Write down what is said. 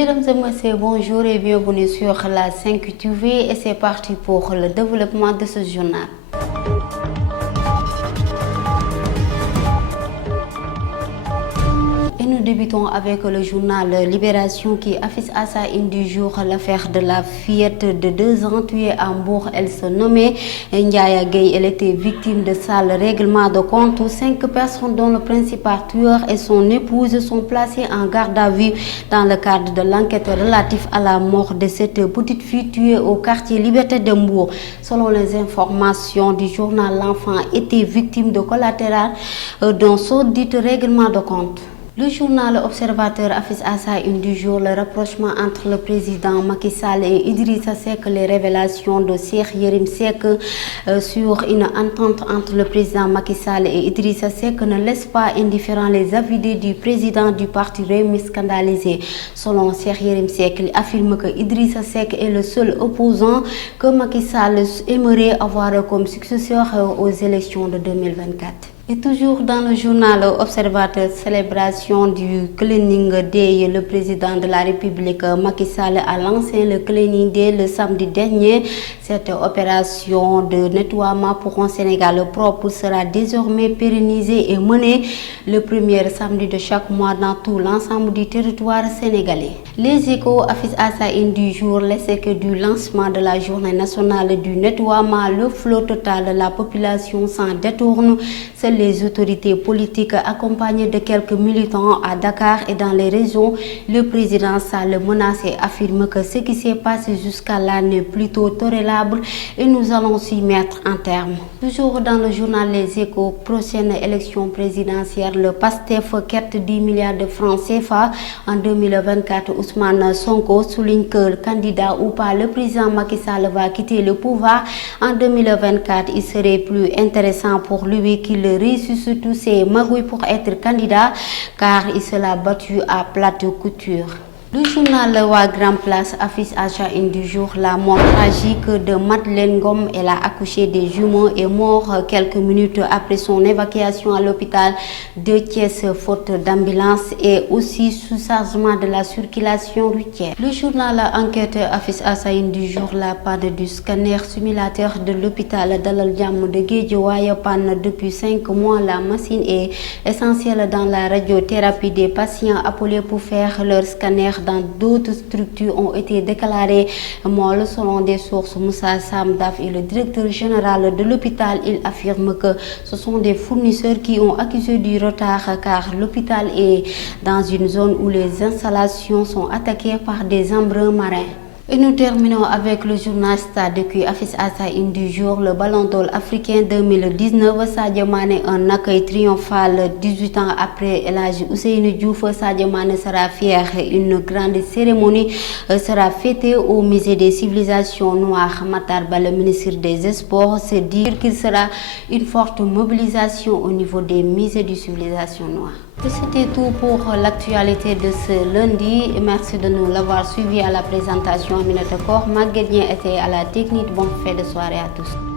Mesdames et messieurs, bonjour et bienvenue sur la 5 TV et c'est parti pour le développement de ce journal. Et nous débutons avec le journal Libération qui affiche à sa une du jour l'affaire de la fillette de 2 ans tuée à Mbour. Elle se nommait Ndiaya Gueye. Elle était victime de sales règlements de compte. 5 personnes dont le principal tueur et son épouse sont placées en garde à vue dans le cadre de l'enquête relative à la mort de cette petite fille tuée au quartier Liberté de Mbour. Selon les informations du journal, l'enfant était victime de collatéral dans son dit règlement de compte. Le journal Observateur affiche à sa une du jour le rapprochement entre le président Macky Sall et Idrissa Seck. Les révélations de Cheikh Yérim Seck sur une entente entre le président Macky Sall et Idrissa Seck ne laissent pas indifférents les avidés du président du parti Rewmi scandalisé. Selon Cheikh Yérim Seck, il affirme que Idrissa Seck est le seul opposant que Macky Sall aimerait avoir comme successeur aux élections de 2024. Et toujours dans le journal Observateur, célébration du Cleaning Day, le président de la République Macky Sall a lancé le Cleaning Day le samedi dernier. Cette opération de nettoiement pour un Sénégal propre sera désormais pérennisée et menée le premier samedi de chaque mois dans tout l'ensemble du territoire sénégalais. Les Échos affichent à sa une du jour l'essai que du lancement de la journée nationale du nettoiement. Le flot total de la population s'en détourne. Les autorités politiques accompagnées de quelques militants à Dakar et dans les régions, le président Sall menace et affirme que ce qui s'est passé jusqu'à là n'est plutôt tolérable et nous allons s'y mettre un terme. Toujours dans le journal Les Échos, prochaine élection présidentielle, le PASTEF quête 10 milliards de francs CFA en 2024. Ousmane Sonko souligne que candidat ou pas, le président Macky Sall va quitter le pouvoir en 2024. Il serait plus intéressant pour lui qu'il réussisse tous ses magouilles pour être candidat car il se l'a battu à plate couture. Le journal Wa Grand Place affiche à sa une du jour la mort tragique de Madeleine Ngom. Elle a accouché des jumeaux et mort quelques minutes après son évacuation à l'hôpital de Thiès faute d'ambulance et aussi sous-chargement de la circulation routière. Le journal Enquête affiche à sa une du jour la panne du scanner simulateur de l'hôpital Dalal Jamm de Guédiawaye. Panne depuis 5 mois, la machine est essentielle dans la radiothérapie des patients appelés pour faire leur scanner dans d'autres structures ont été déclarées molles. Selon des sources, Moussa Samdaf est le directeur général de l'hôpital. Il affirme que ce sont des fournisseurs qui ont accusé du retard car l'hôpital est dans une zone où les installations sont attaquées par des embruns marins. Et nous terminons avec le journal Stade qui affiche à sa une du jour le Ballon d'Or africain 2019. Sadio Mané, un accueil triomphal 18 ans après El Hadji Ousseynou Diouf. Sadio Mané sera fier. Une grande cérémonie sera fêtée au musée des civilisations noires. Matar Ba, le ministre des Sports, s'est dit qu'il sera une forte mobilisation au niveau des musées des civilisations noires. C'était tout pour l'actualité de ce lundi. Merci de nous l'avoir suivi à la présentation. Aminata Kor, Maguette était à la technique. Bonne fin de soirée à tous.